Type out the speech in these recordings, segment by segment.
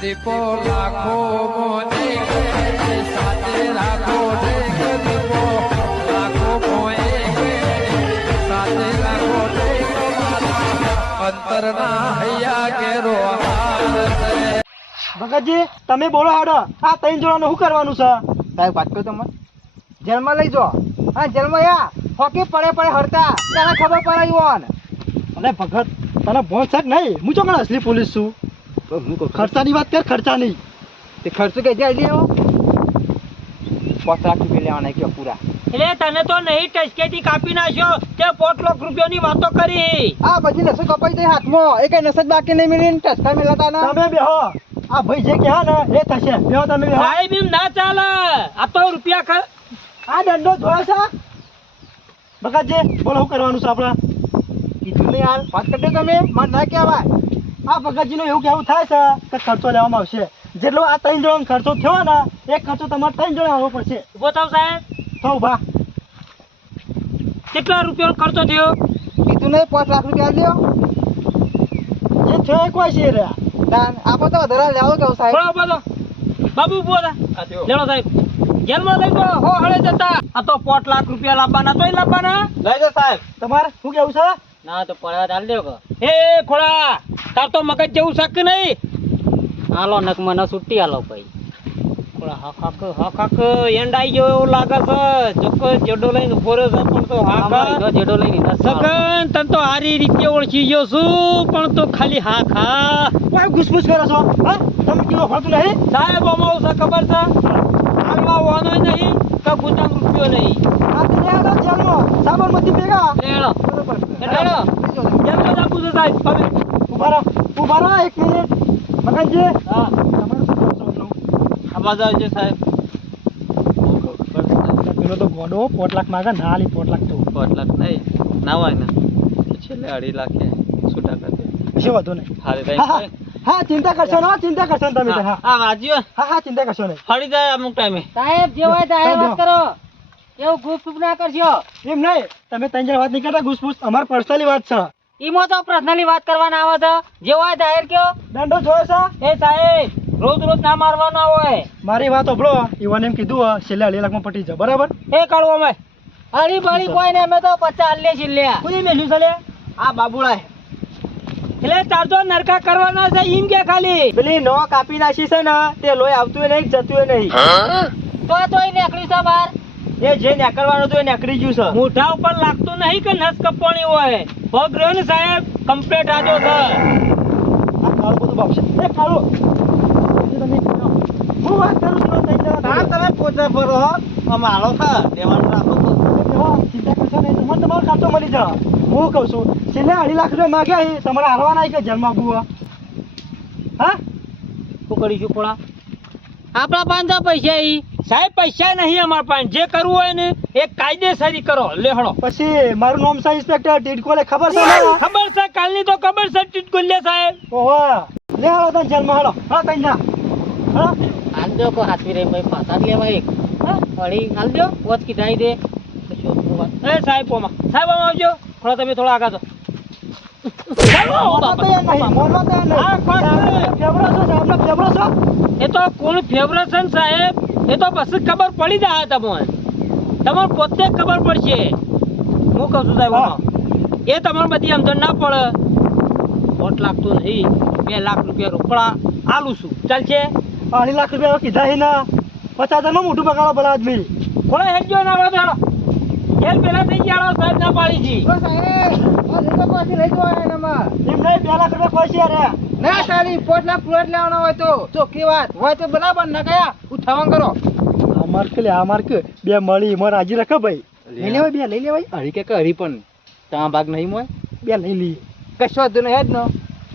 દીપો લાખો મોને સાથે રાખો દીપો લાખો મોએ સાથે રાખો અંતરના હૈયા કેરો ભગતજી તમે બોલો હાડો આ ત્રણ જણાનું શું કરવાનું છે સાહેબ વાત કરો તમે જેલમાં લઈ જાઓ હા જેલમાં યા હોકી પડે હરતા તને ખબર પડે યુવાન અરે ભગત તને ભોંસ છે કે નહીં હું ચોકણ અસલી પોલીસ છું ખર્ચાની વાત કર ખર્ચાની તે ખર્ચો કે જાય લેવો 5 લાખ રૂપિયા લેવાના કયો પૂરા એટલે તને તો નહીં ટચકેથી કાપી નાખ્યો તે 5 લાખ રૂપિયાની વાતો કરી આ પછી નસો કપાઈ જાય હાથમાં એ કઈ નસો જ બાકી નહીં મિલીને ટચકા મેલાતા ના તમે બેહો આ ભાઈ જે કહે ને એ થશે બેહો તમે બેહો સાહેબ એમ ના ચાલે આ તો રૂપિયા આ દંડો જોયો છે ભગતજી બોલો શું કરવાનું છે આપણે કીધું નહીં હાલ વાત કરજો તમે મને ના કહેવાય આ ભગતજીનું એવું કહેવું થાય છે કે ખર્ચો લેવામાં આવશે જેટલો આ ત્રણ જણાનો ખર્ચો થયો ને એ ખર્ચો તમારે ત્રણ જણા આવવો પડશે ઉભો થાવ સાહેબ તો ઉભા કેટલા રૂપિયાનો ખર્ચો થયો કીધું નહીં 5 લાખ રૂપિયા લ્યો જે થયો એ કોઈ છે રે દાન આપો તો વધારે લેવો કેવું સાહેબ બોલો બોલો બાબુ ઉભો થા લેણો સાહેબ જેલમાં લઈ ગયો હો હળે જતા આ તો 5 લાખ રૂપિયા લાવવાના તોય લાવવાના લઈ જાઓ સાહેબ તમારે શું કેવું છે ના તો પડવા ચાલ દેવ એ ખોડા તાર તો મગજ જેવું શક નહીં હાલો નક મને છૂટી હાલો ભાઈ ખોડા હક એન્ડ આઈ ગયો એવું લાગે છે જોકો જેડો લઈને ઉભો રહ્યો છે પણ તો હા જેડો લઈને સગન તને તો હારી રીતે ઓળખી ગયો છું પણ તો ખાલી હા ખા કોઈ ઘૂસપૂસ કરો છો હા તમે કિલો ફરતું નહીં સાહેબ અમારું છે ખબર છે હાલમાં વાનો નહીં કે ગુદામ રૂપિયો નહીં આ તો લે આ જેલમાં સાબરમતી ભેગા લેણો બરોબર લેણો જેલમાં આપું છું સાહેબ તમે ઉભા રહો 1 મિનિટ મગનજી હા તમારું શું કરશો એનું? આવાજ આવજો સાહેબ પેલો તો ગોડો 5 લાખ માંગે ના આલી 5 લાખ તો 5 લાખ નહીં ના હોય ને છેલ્લે 2.5 લાખ છૂટા કરી દે કશો વાંધો નહીં હારે હા ચિંતા કરશો ને ચિંતા કરશો ને તમે તો, હા હા વાજીઓ હા ચિંતા કરશો નહીં ફરી જાય અમુક ટાઈમે સાહેબ જે હોય તે વાત કરો એવું ગુપચુપ ના કરશો એમ નહીં તમે ત્રણ જણ વાત નહીં કરતા ઘૂસપૂસ અમારી પર્સનલી વાત છે ઈમાં તો પર્સનલી વાત કરવાના આવે છે જે હોય જાહેર કયો દંડો જોયો છે એ સાહેબ રોજ રોજ ના મારવાના હોય મારી વાત ઓભળો ઈવન એમ કીધું છેલ્લે 2.5 લાખમાં પટી જાય બરાબર એ કાઢવો અમે હળી બળી કોઈ ને અમે તો 50 લે છિલ્લ્યા કોઈ મેલ્યું ચાલે આ બાબુડા એટલે તાર તો નરકા કરવાના છે એમ કે ખાલી પેલી નો કાપી નાખી છે ને તે લોહી આવતું નહીં જતું નહીં તોય નીકળી છે બહાર એ જે નેકળવાનું હતું એ નેકળી ગયું છે મોઢા ઉપર લાગતું નહીં કે નસ કપવાની હોય પગ રહ્યો ને સાહેબ કમ્પ્લીટ આજો છે આ કાળું બધું બાપશે એ કાળું હું વાત કરું છું ત્રણ જણા તાર તમે પોતે ભરો હો અમારો થા દેવાનું રાખો તો ચિંતા કરશો નહીં તમને તમારો ખાતો મળી જાય હું કહું છું છેલ્લે 2.5 લાખ રૂપિયા માગ્યા છે તમારે હારવાના કે જેલમાં બુઆ હા શું કરીશું કોળા આપણા પાસે તો પૈસા ઈ સાહેબ પૈસા નહીં અમારા પાસે જે કરવું હોય ને એ કાયદેસરી કરો લેહડો પછી મારું નામ છે ઇન્સ્પેક્ટર ટીટકોલે ખબર છે ને ખબર છે કાલની તો ખબર છે ટીટકોલે સાહેબ ઓહો લે હાલો તને જેલમાં હાલો હા તઈ ના હા હાલ દો કો હાથવી રહી ભાઈ પાછા લેવા એક હળી હાલ દો વોચ કીધાઈ દે એ સાહેબ ઓમાં આવજો થોડા તમે થોડા આગળ મોનવા તૈયાર નહીં, મોનવા તૈયાર નહીં. હા, કોણ? ફેવરો છો સાહેબનો ફેવરો છો? એ તો કોણ ફેવરેટ છે ને સાહેબ એ તો બસ ખબર પડી જાય તમને તમારે પોતે ખબર પડશે હું કહું છું સાહેબ આમાં. એ તમારે બધી સમજણ ના પડે 5 લાખ તો નહીં 2 લાખ રૂપિયા રોકડા આલું છું ચાલશે 2.5 લાખ રૂપિયા કીધા હી ના 50,000 માં મોઢું બગાડો ભલા આદમી. થોડા હેડજો ના આવે તો હાલો. ઘેર પેલા થઈ ગયા સાહેબ ના પાડી છે ઓ સાહેબ ઓ લેતો પાછી લઈ જવા એનામાં એમ નહીં 2 લાખ રૂપિયા કોઈ છે રે ના સાલી 5 લાખ પ્લોટ લેવાનો હોય તો ચોખ્ખી વાત હોય તો બરાબર ના ગયા ઉઠાવણ કરો આ માર્ક બે મળી મોર રાજી રાખો ભાઈ. લઈ લેવાય લઈ લેવાય હરી કે હરી પણ તમારા ભાગ નહીં મોય બે લઈ લઈએ. કશો વાંધો નહીં હેડ નો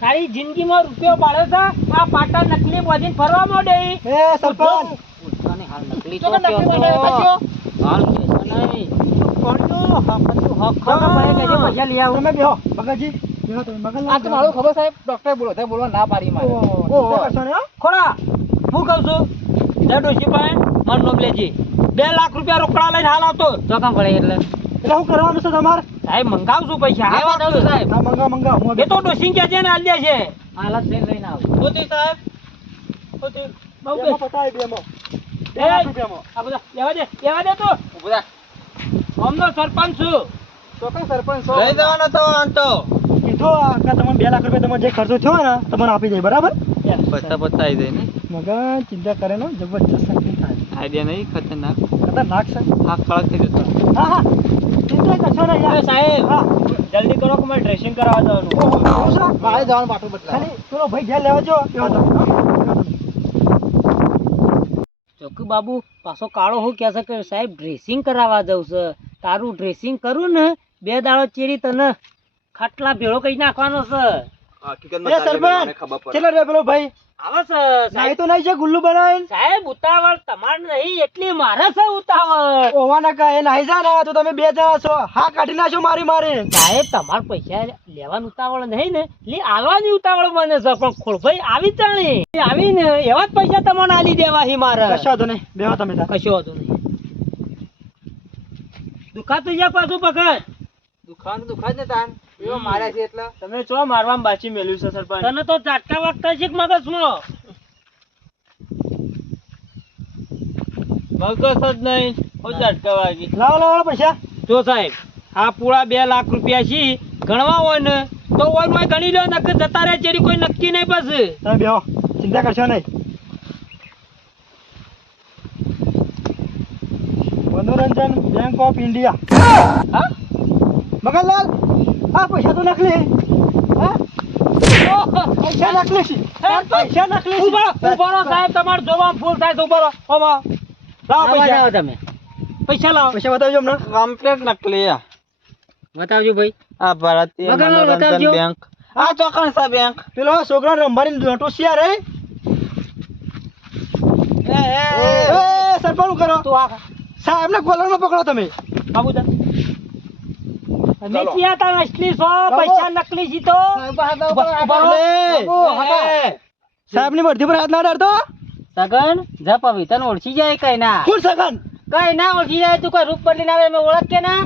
તારી જિંદગીમાં રૂપિયો પાડે છે આ પાટા નકલી બોધીને ફરવા માંડે એ સરપંચ ઉઠાની હાલ નકલી તો નકલી તો બોલે કશો હાલ કેસો નહીં પૈસા લઈ આવો તમે બેહો બગાજી બેહો તમે મગન આ તો મારું ખબર સાહેબ ડોક્ટર બોલો તે બોલવા ના પાડી મારે ઓહો કરશો ને હો? ખોડા હું કહું છું ડોશીભાઈ મારું નામ લેજે 2 લાખ રૂપિયા રોકડા લઈને હાલ આવતો ચોકામ પડે એટલે એટલે શું કરવાનું છે તમારે? સાહેબ મંગાવશું પૈસા લેવા દઉં છું સાહેબ હા મંગાવ હું એ તો ડોશી કે છે ને હાલ દે છે હાલત લઈને આવ મોદી સાહેબ બેમાં પતાવી બેમાં. બે એ! લાખ રૂપિયામાં. આ બધા લેવા દે તું ગામનો સરપંચ છું ચોક્કસ સરપંચ છો. લઈ જવાનો તો આંટો કીધું આ કે તમને 2 લાખ રૂપિયા તમારે જે ખર્ચો થયો ને તમને આપી દે બરાબર પત્તા પત્તા આવી જાય ને મગન ચિંતા કરે ને જબરજસ્ત શક્તિ થાય આઈડિયા નહીં ખતરનાક ખતરનાક છે હાથ ખળક થઈ જતો હા હા ચિંતા કરશો ને યાર સાહેબ હા જલ્દી કરો કે મારે ડ્રેસિંગ કરાવવા જવાનું ઓહો, એવું છે? મારે જવાનું પાટું બદલાવા. ખાલી પેલો ભાઈ ઘેર લેવા જો એવો તો. ચોકી બાબુ પાછો કાળો હું કહે છે કે સાહેબ ડ્રેસિંગ કરાવવા જવું છે તારું ડ્રેસિંગ કરું ને 2 દાડો ચેરી તને ખાટલા ભેળો કરી નાખવાનો છે એ સરપંચ ચલો રે પેલો ભાઈ આવે છે નાઈ સાહેબ તો નહીં છે ગુલ્લુ બનાવીને સાહેબ ઉતાવળ તમારે નહીં એટલી મારે છે ઉતાવળ ઓવાના કા એ નાઈ જા ને તો તમે 2 જણા છો હા કાઢી નાખો મારી સાહેબ તમારે પૈસા લેવાનું ઉતાવળ નહીં ને એટલે આલવાની ઉતાવળ મને છે પણ ખોળભાઈ આવી ચાણી આવીને એવા જ પૈસા તમને આલી દેવા હી મારે કશો તો નહીં બેહો તમે તાર. કશો હતું નહીં દુખાતું જા પાછું પકડ દુખાવાનું દુખાય જ ને તાન એવો માર્યા છે એટલે તમે ચો મારવામાં બાચી મેલ્યું છે સરપંચ તને તો ઝાટકા વાગતા છે મગજમાં મગજ જ નહીં હું ઝટકા વાગી લાવો લાવો પૈસા જો સાહેબ આ પૂરા 2 લાખ રૂપિયા છે ગણવા હોય ને તો હોય ગણી લો નક્કી જતા રહે ચેરી કોઈ નક્કી નહીં પછી તમે બેહો ચિંતા કરશો નહીં મનોરંજન બેંક ઓફ ઇન્ડિયા હા મગનલાલ આ પૈસા તો નકલી હા પૈસા નકલી છે પૈસા નકલી છે ઉભો રહો સાહેબ તમારે જોવામાં ભૂલ થાય તો ઉભો રહો ઓમાં લાવો પૈસા બતાવો તમે પૈસા લાવો પૈસા બતાવજો હમણાં કમ્પ્લીટ નકલી બતાવજો ભાઈ આ ભારતીય મગનલાલ મનોરંજન બતાવજો. બેંક આ ચોકણસા બેંક પેલો છોકરા રંભાની નોટો શિયા રે એ સરપંચ કરો તું આ સાહેબ ને કોલરમાં પકડો તમે બાબુ જા અમે ક્યાં તા અસલી છો પૈસા નકલી છી તો સાહેબ ની વર્ધી પર હાથ ના ડાળતો સગન જા પવિ તને ઓળખી જાય કઈ ના કોણ સગન કઈ ના ઓળખી જાય તું કોઈ રૂપ બદલીને આવે મેં ઓળખ કે ના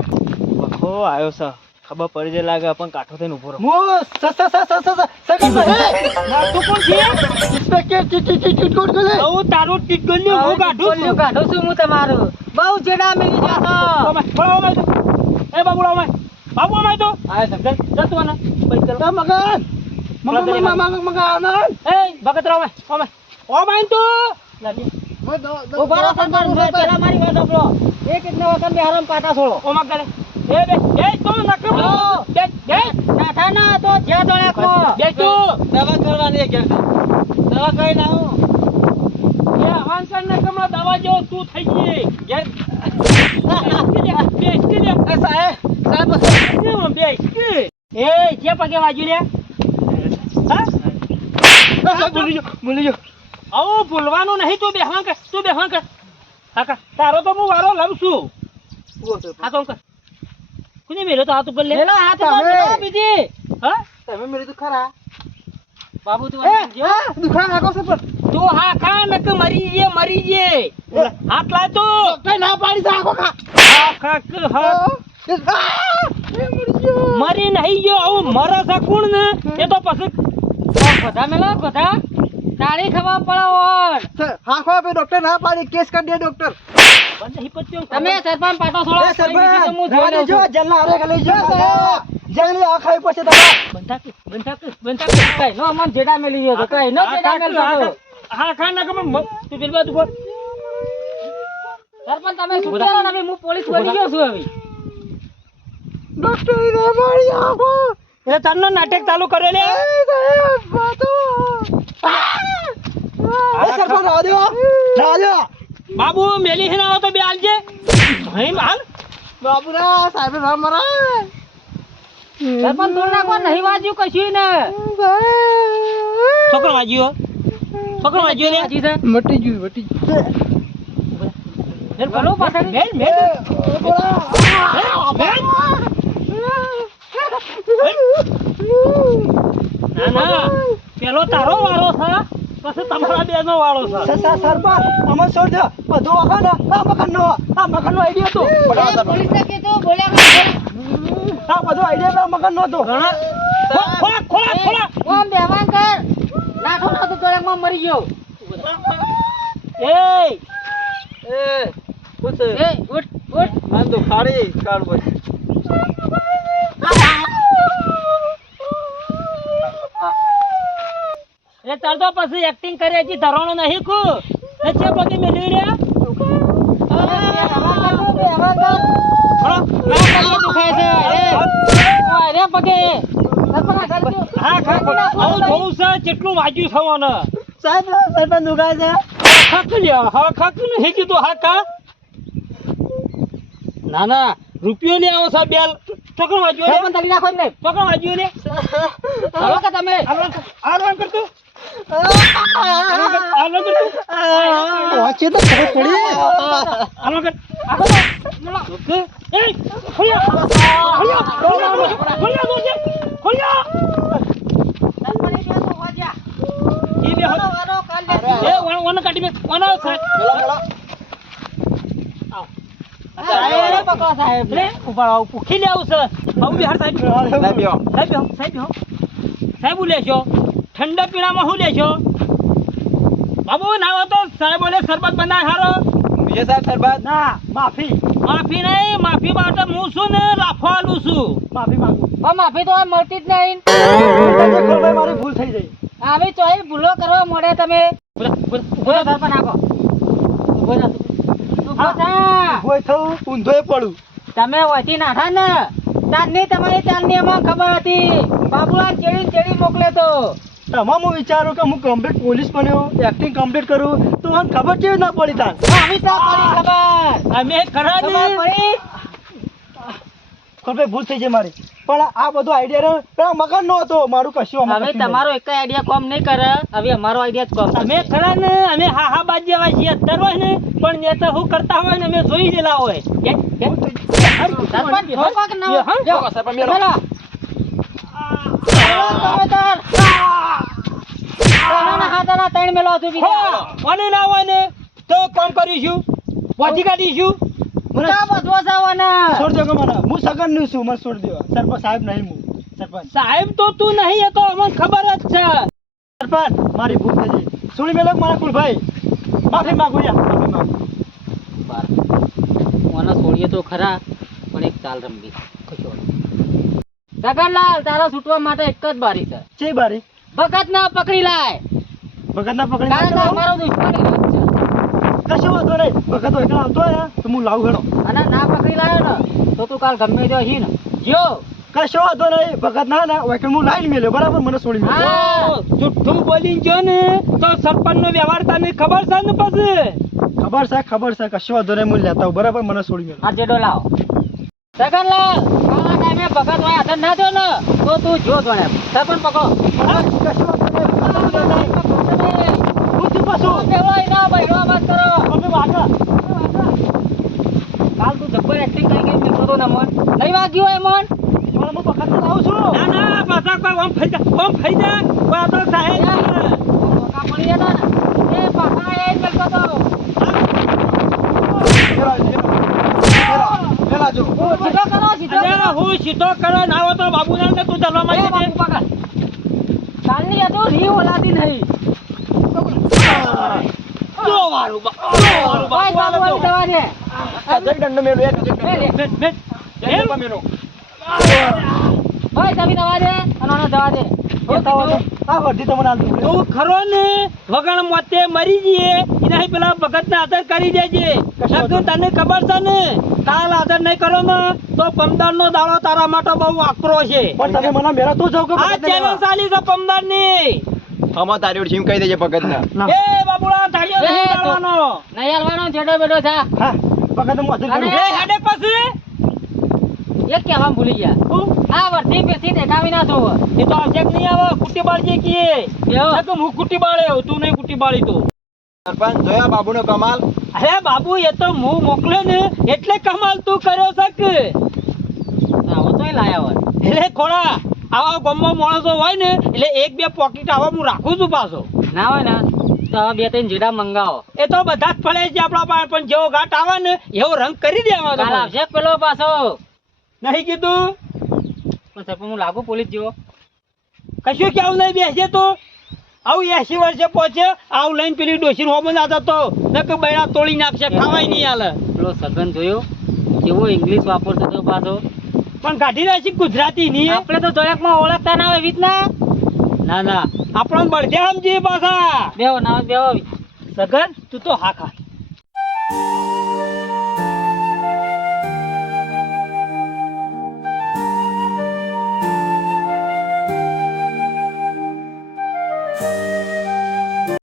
બખો આવ્યો છે ખબર પડી જાય લાગે પણ કાઠો થઈને ઉભો રહો મો સગન ના તું કોણ છે ઇન્સ્પેક્ટર ટીટ કોડ કરે હું તારું ટીટગોલ્યું હું કાઢું છું કાઢું છું હું તમારું બહુ જેડા મિલી જશો એ બાબુ અમાય બાબુ અમાય તો આ સગન જતું આને પૈસા મગન મગન એ ભગત રાવ અમાય અમાય તો ઉભા રહો સરપંચ મેં પેલા મારી વાત સાંભળો એક ને વખત બેહારમ પાટા છોડો ઓમા કરે એ તો નકમ બે નાઠા ના તો જ્યાં દોડે કો બે તું દવા કરવાની કે દવા કઈ ના હું એ હાંસન નકમ દવા જેવો તું થઈ ગઈ ઘેર એ સાહેબ એ જે પગે વાજ્યું લે હા બોલી જો આવું ભૂલવાનું નહીં તું બેહવાન કર કાકા તારો તો હું વારો લઉં છું હા તો કર કોને મેલો તો હાથ ઉપર લે પેલો હાથ ઉપર તમે. પેલો બીજી હા તમે મેળ્યું તું ખરા બાબુ તું દુખાન નાખો સરપંચ તું હા ખા નક મરી જે હાથ લાય તો કઈ ના પાડી છે આખો ખા હા ખા કે હા મરી નહીં ગયો આવું મરે છે કોણ ને એ તો પછી બધા મેલો બધા તાળી ખવા પડાવો હા ખો બે ડોક્ટર ના પાડી કેસ કરી દે ડોક્ટર બંધ નહીં પત્યો તમે સરપંચ પાટો છોડો એ સરપંચ હું જોઈ લઉં જો છું. જેલના હારે લઈ જો જેલની આ ખાઈ પડશે તમારે બંધા કે કઈ નો મન જેડા મેલી ગયો તો કઈ નો જેડા મેલી ગયો હા ખા નક તું પેલી બાજુ બોલ સરપંચ તમે શું કરો ને હવે હું પોલીસ બની ગયો છું હવે ડોક્ટર ના પાડી આખો એટલે તરનો નાટક ચાલુ કર્યો લે એ સરપંચ રાજો બાબુ મેલી હે ના તો બે આલજે નહીં હાલ બાબુરા સાહેબ ના મરાય સરપંચ તોડ નાખવા નહીં વાજ્યું કશું ને છોકરો વાજ્યો લે વાજી છે મટી ગયું મેલ ભલો પાછળ મેલ ના પેલો તારો વાળો છે પછી તમારા બેનો વાળો છે સરપંચ અમે છોડજો બધું વખત આ મકાનનો આઈડિયા હતો પોલીસ ને કીધું બોલ્યા આ બધો આઈડિયા આ મકાનનો હતો ઘણા ખોલા ઓમ બેવાન કર નાઠો ના તો તોડે માં મરી ગયો પૂછ એ ઉઠ ઉઠ માન તો ખાડી કાઢ પછી એટલે ચાલ તો પછી એક્ટિંગ કરે હજી ધરોણો નહીં કુ નચે પગે મેલી રહ્યા કેટલું વાગ્યું થવાને સાહેબ સરપંચ દુખાય છે ના ના રૂપિયો લે આવો સાહેબ બેલ ચોકડો વાગ્યો લે પણ તલી નાખો ને ચોકડો વાગ્યો લે હાલો કે તમે આરામ કરતો આરામ કરતો વાંચે તો ખબર પડી આરામ કર ઓકે એ ખોયા ખોયા ઈ બે હો એ વણ કાઢી મે વણ સાહેબ ઠંડા પીણામાં શું લેશો બાબુ નાવો તો સાહેબ બોલે શરબત બનાય હારો બીજે સાહેબ સરબાદ ના માફી માફી નહીં માફી માટે હું છું ને લાફો આલું છું માફી માંગુ માફી તો મળતી જ નહીં ભાઈ મારી ભૂલ થઈ ગઈ આવી ચોઈ ભૂલો કરવા મોડે તમે ઉભો સરપંચ નાખો ઉભો હોય થવું ઊંધોય પડું તમે વધી નાઠા ને તારની તમારી ચાલની એમાં ખબર હતી બાબુલાલ ચેડી મોકલે તો તમામ હું વિચારું કે હું કમ્પ્લીટ પોલીસ બન્યો એક્ટિંગ કમ્પ્લીટ કરું તો મને ખબર કેવી ના પડી તાર આવી તો પડી ખબર અમે ખરા ને પડી ખબર ભૂલ થઈ છે મારી પણ આ બધો આઈડિયા પેલા મકાન નો હતો મારું કશું હવે તમારો એક આઈડિયા કોમ નહીં કરે હવે અમારો આઈડિયા જ કોમ અમે ખરા ને અમે હા બાજ જેવા છીએ અત્તર હોય ને પણ નેતા હું કરતા હોય ને અમે જોઈ ગયેલા હોય તો કામ કરીશું વાજી કાઢીશું છોડ દો મને હું સગન નું છું મને છોડ દેવા સરપંચ સાહેબ નહીં હું સરપંચ સાહેબ તો તું નહીં એ તો અમને ખબર જ છે સરપંચ મારી ભૂલ થઈ ગઈ છોડી મેલો મારા કુલભાઈ માફી માંગુ યાર માફી માંગુ મને છોડીએ તો ખરા પણ એક ચાલ રમવી સગનલાલ તારા છૂટવા માટે એક જ બારી છે ચે બારી ભગત ના પકડી લાય ભગત ના પકડી કારણ કે અમારો દુશ્મન એવો જ છે. કશું વાંધો નહીં ભગત હોય એકલા આવતો હોય તો હું લાવું ઘણો અને ના પકડી લાયો ને તો તું કાલ ગમે તે હી ને જો કશો વાંધો નહીં ભગત ના ના હોય હું લાઈન મેલ્યો બરાબર મને છોડી મેલ્યો હા જુઠ્ઠું બોલી જો ને તો સરપંચ નો વ્યવહાર તને ખબર છે ને પછી ખબર છે કશો વાંધો નહીં હું લેતા આવું બરાબર મને છોડી મેલ્યો આ જેડો લાવ સગનલાલ કાલા ટાઈમે ભગત હોય હાથ ના દો ને તો તું જો જોણે સરપંચ પકડો કશો વાંધો નહીં હું છું પાછું કેવો એના બૈરો વાત કરો અમે વાગા કાલ તું જબ્બર એક્ટિંગ કરી ગઈ મેં તો ન મન નહીં વાગ્યો એ મન પણ હું ભગત ને લાવું છું ના ના પાછા કોઈ ઓમ ફઈ જા કોઈ તો સાહેબ મોકા પડી જતો ને એ પાછા એ ચલતો તો પેલા જો હું સીધો કરો ના હો તો બાબુલાલ ને તું ચાલવા માંગે છે કાલની આ તો રી ઓલાતી નહીં દંડ મેળો એક આ વર્ધી તમને આલ દઉં તું ખરો ને વગણ મોતે મરી જઈએ એના પેલા ભગત ને આદર કરી દેજે તને ખબર છે ને કાલ આદર નહીં કરો ને તો 15 નો દાડો તારા માટે બહુ આકરો છે પણ તમે મને મેરા તો જાવ કે આ ચેનલ ચાલી છે 15 ની આમાં તારી ઓર જીમ કહી દેજે ભગત ના એ બાબુડા તાળીઓ નહીં ડાળવાનો નહીં હાલવાનો જેડો બેડો થા હા ભગત હું હાજર કરું એ હેડે પછી એક કહેવા ભૂલી ગયા આ વર્ધી પેથી દેખાવી ના જો એ તો આવશેક નહીં આવે કુટી બાળજે કીએ કે હું કુટી બાળ્યો તું નહીં કુટી બાળી તો સરપંચ જોયા બાબુનો કમાલ અરે બાબુ એ તો હું મોકલ્યો ને એટલે કમાલ તું કર્યો શક આવો તોય લાયા હોય એટલે ખોડા આવા ગામમાં માણસો હોય ને એટલે એક બે પોકેટ આવા હું રાખું છું પાછો ના હોય ને તો બે ત્રણ જીડા મંગાવો એ તો બધા જ પડે છે આપણા પાસે પણ જેવો ઘાટ આવે ને એવો રંગ કરી દેવાનો આવશે પેલો પાછો નહીં કીધું પણ સરપંચ હું લાગુ પોલીસ જેવો કશું કેવું નહીં બેસે તો આવું 80 વર્ષે પહોંચ્યો આવું લઈને પેલી ડોશી હોમ ના જતો નકર બૈરા તોડી નાખશે ખાવાય નહીં હાલે પેલો સગન જોયો કેવો ઇંગ્લિશ વાપરતો હતો પાછો. પણ કાઢી નાખી ગુજરાતી નહીં આપણે તો જોડકમાં ઓળખતા ના હોય રીતના. ના આપણને બળદે સમજીએ પાછા બેહો ના બેહો. સગન તું તો હા ખા